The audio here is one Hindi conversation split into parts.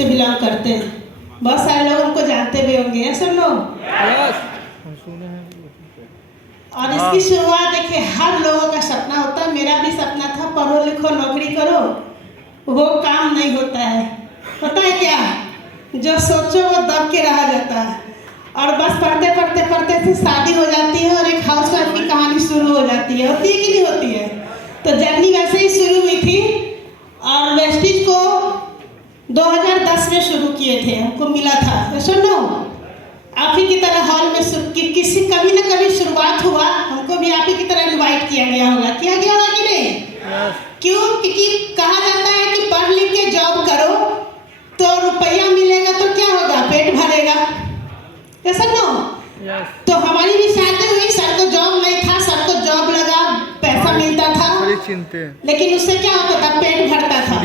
से बिलोंग करते हैं। बहुत सारे लोग हमको जानते भी होंगे, ऐसा लोग। और इसकी शुरुआत देखिए, हर लोगों का सपना होता है, मेरा भी सपना था पढ़ो लिखो नौकरी करो, वो काम नहीं होता है। पता है क्या, जो सोचो वो दब के रहा जाता है, और बस पढ़ते पढ़ते पढ़ते फिर शादी हो जाती है और एक हाउसवाइफ की कहानी शुरू हो जाती है। होती है कि नहीं होती है? तो जर्नी वैसे ही शुरू हुई थी और वेस्टिज को 2010 में शुरू किए थे, हमको मिला था। सुनो, आप ही की तरह हॉल में किसी कभी ना कभी शुरुआत हुआ, हमको भी आप ही की तरह इनवाइट किया गया होगा कि नहीं? क्यों? क्योंकि कहा जाता है कि पढ़ लिख के जॉब करो तो रुपया मिलेगा, तो क्या होगा, पेट भरेगा। ऐसा ना? तो हमारी भी शादी हुई, सर को जॉब नहीं था, सर को जॉब लगा, पैसा मिलता था, लेकिन उससे क्या होता था, पेट भरता था।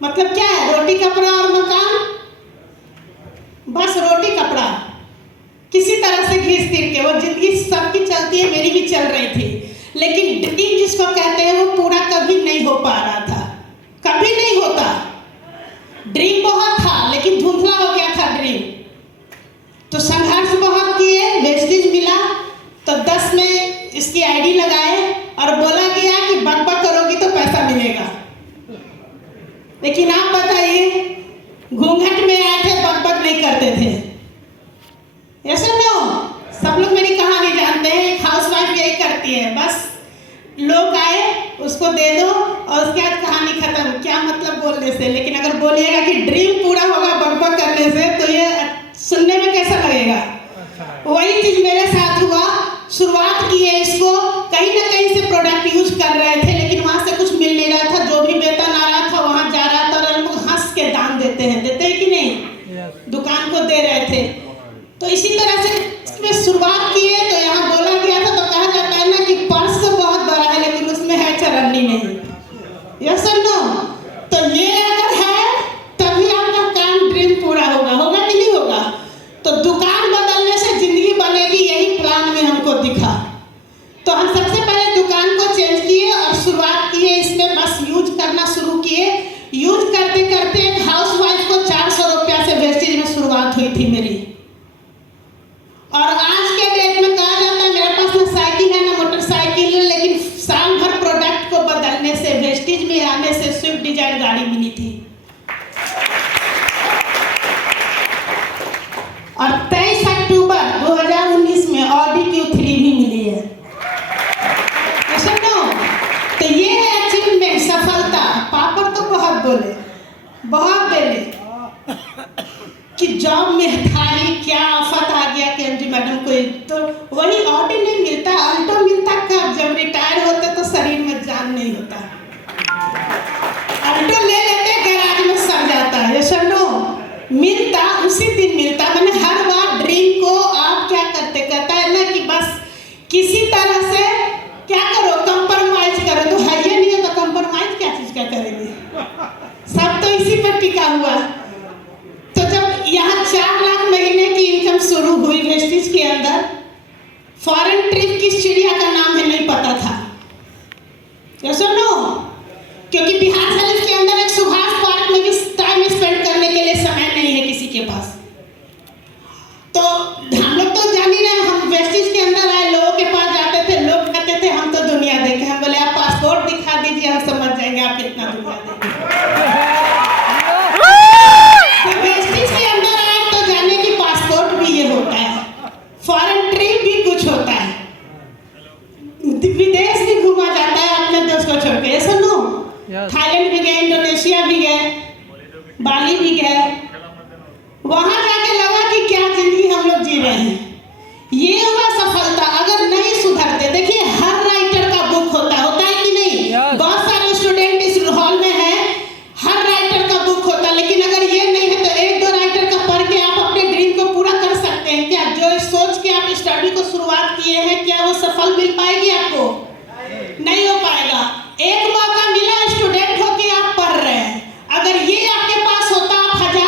मतलब क्या है, रोटी कपड़ा और मकान, बस रोटी कपड़ा, किसी तरह से घिस तीर के वो जिंदगी सबकी चलती है, मेरी भी चल रही थी। लेकिन ड्रीम जिसको कहते हैं वो पूरा कभी नहीं हो पा रहा था, कभी नहीं होता। ड्रीम बहुत था लेकिन धुंधला हो गया था ड्रीम। तो संघर्ष बहुत किए, वेस्टिज मिला तो 10 में इसकी आईडी लगाए और बोला गया कि बकबक करोगी तो पैसा मिलेगा। लेकिन आप बताइए, घूंघट में आए थे, बकबक नहीं करते थे। ऐसा नो, सब लोग मेरी कहानी जानते हैं, हाउसवाइफ यही करती है, बस लोग आए उसको दे दो और उसके बाद कहानी खत्म। क्या मतलब बोलने से, लेकिन अगर बोलिएगा कि ड्रीम पूरा होगा बकबक करने से, तो ये सुनने में कैसा लगेगा? वही चीज मेरे साथ हुआ। शुरुआत की है इसको, कहीं ना कहीं से प्रोडक्ट यूज कर रहे थे, लेकिन वहां से कुछ मिल नहीं रहा था। जो भी वेतन आ रहा था वहां जा रहा था, और लोग हंस के दाम देते हैं कि नहीं? दुकान को दे रहे थे। तो इसी तरह से इसमें शुरुआत की है। तो यहाँ बोला गया था, तो कहा जाता है ना कि पर्स तो बहुत बड़ा है लेकिन उसमें है चरन्नी नहीं। यस और नो? तो ये अगर है तभी आपका काम ड्रीम पूरा होगा कि नहीं होगा? तो दुकान बदलने से जिंदगी बनेगी, यही प्लान में हमको दिखा। तो हम सबसे पहले दुकान को चेंज किए और शुरुआत की है इसमें, बस यूज करना शुरू किए। यूज करते करते एक हाउसवाइफ को 400 रुपया से वेस्टिज में शुरुआत हुई थी मेरी। और आज के डेट में कहा जाता है मेरे पास ना साइकिल है ना मोटरसाइकिल है, लेकिन साल भर प्रोडक्ट को बदलने से, वेस्टिज में आने से स्विफ्ट डिजायर गाड़ी मिली थी। और 23 अक्टूबर 2019 में ऑडी Q3 भी मिली है। तो ये है अचीवमेंट, सफलता। पापड़ तो बहुत बोले, बहुत बोले कि जॉब में था ही क्या, आफत आ गया केंद्रीय मैडम को। तो वही ऑडी नहीं मिलता, अल्टो मिलता कब, जब रिटायर होते तो शरीर में जान नहीं होता। अल्टो ले लेते, गैराज में सड़ जाता है। ऐसा नो, मिलता उसी दिन मिलता। मैंने हर बार ड्रीम को आप क्या करते, कहता है ना कि बस किसी तरह से क्या करो, कंप्रोमाइज करो। तो है ये नहीं है तो कंप्रोमाइज क्या चीज का करेंगे, सब तो इसी पर टिका हुआ। तो जब यहाँ 4 लाख महीने की इनकम शुरू हुई वेस्टिज के अंदर, फॉरेन ट्रिप किस चिड़िया का नाम है नहीं पता था। सुनो, क्योंकि बिहार शरीफ के अंदर एक सुभाष पार्क में भी टाइम स्पेंड करने के लिए समय नहीं है किसी के पास। तो हम लोग तो जान ही रहे, हम वेस्टिज के अंदर आए, लोगों के पास जाते थे, लोग कहते थे हम तो दुनिया देखे। हम बोले आप पासपोर्ट दिखा दीजिए, हम समझ जाएंगे आप कितना दुनिया देखे। तो वेस्टिज के अंदर आए तो जाने की पासपोर्ट भी ये होता है, फॉरेन ट्रिप भी कुछ होता है, विदेश भी घूमा जाता है अपने देश को छोड़ के। सुनो, थाईलैंड भी गए, इंडोनेशिया भी गए, बाली भी गए। वहां जाके लगा कि क्या जिंदगी हम लोग जी रहे हैं। ये हुआ सफलता। अगर नहीं सुधरते, देखिए हर राइटर का बुक होता है कि नहीं? बहुत सारे स्टूडेंट इस हॉल में हैं, हर राइटर का बुक होता है। लेकिन अगर ये नहीं है तो 1-2 राइटर का पढ़ के आप अपने ड्रीम को पूरा कर सकते हैं क्या? जो सोच के आप स्टडी को शुरुआत किए हैं, क्या वो सफल मिल पाएगी आपको? नहीं हो पाएगा। एक मौका मिला, स्टूडेंट होके आप पढ़ रहे हैं, अगर ये आपके पास होता आप 1000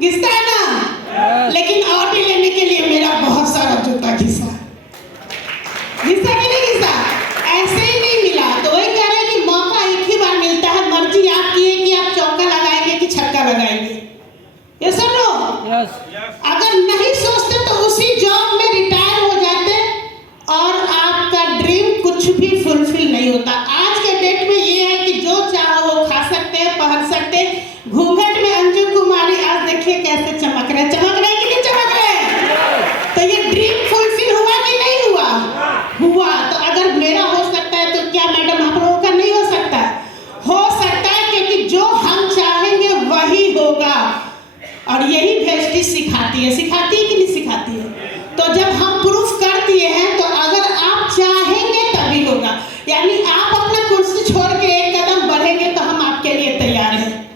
घिसता है ना। लेकिन ऑडी लेने के लिए मेरा बहुत सारा जूता घिसा कि नहीं घिसा? ऐसे ही नहीं मिला। तो वही कह रहे हैं कि मौका एक ही बार मिलता है, मर्जी आपकी है कि आप चौका लगाएंगे कि छक्का लगाएंगे। ये सब लोग अगर नहीं सोचते तो उसी जॉब में रिटायर हो जाते और आपका ड्रीम कुछ भी फुलफिल नहीं होता। आज के डेट में ये है कि जो चाहो वो खा सकते हैं, पहन सकते हैं। घूंघट में अंजू कुमारी आज देखिए कैसे चमक रहे कि नहीं चमक रहे? तो ये ड्रीम फुलफिल हुआ कि नहीं हुआ? हुआ। तो अगर मेरा हो सकता है तो क्या मैडम आप लोगों का नहीं हो सकता? हो सकता है, क्योंकि जो हम चाहेंगे वही होगा। और यही भेस्टी सिखाती है कि नहीं सिखाती है? तो जब हम प्रूफ कर दिए हैं तो अगर आप चाहेंगे तभी होगा। यानी आप अपना कुर्सी छोड़ के एक कदम बढ़ेंगे तो हम आपके लिए तैयार हैं।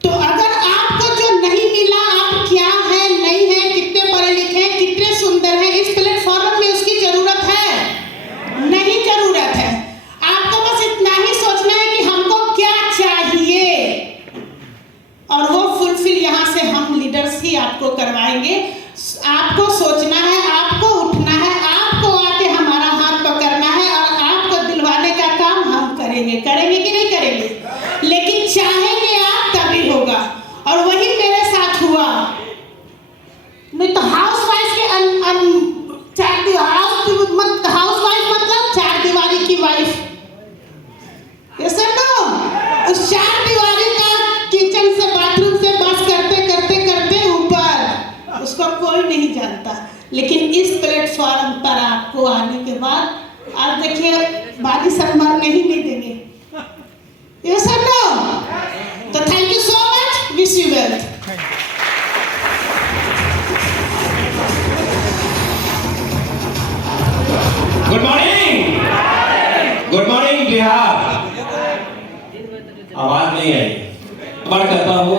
तो अगर आपको जो नहीं मिला, आप क्या है नहीं है, कितने पढ़े लिखे हैं, कितने सुंदर हैं, इस प्लेटफॉर्म में उसकी जरूरत है? नहीं जरूरत है। आपको बस इतना ही सोचना है कि हमको क्या चाहिए और वो फुलफिल यहाँ से हम लीडर्स ही आपको करवाएंगे। आपको सोचना है, आपको उठना है, आपको आके हमारा हाथ पकड़ना है और आपको दिलवाने का काम हम करेंगे कि नहीं करेंगे? लेकिन चाहेंगे आप तभी होगा। और वही मेरे साथ हुआ। नहीं तो हाउसवाइफ के हाउसवाइफ मतलब चार दीवारी की वाइफ। ये सब लोग उस चार दीवारी का किचन से बाथरूम से बस करते ऊपर, उसको कोई नहीं जानता। लेकिन इस प्लेटफॉर्म पर आपको आने के बाद आप देखिए बाकी सब मरने ही नहीं देंगे। ये सब लोग। तो thank you so much, wish you wealth. Good morning Bihar. आवाज नहीं आई। करता हूँ।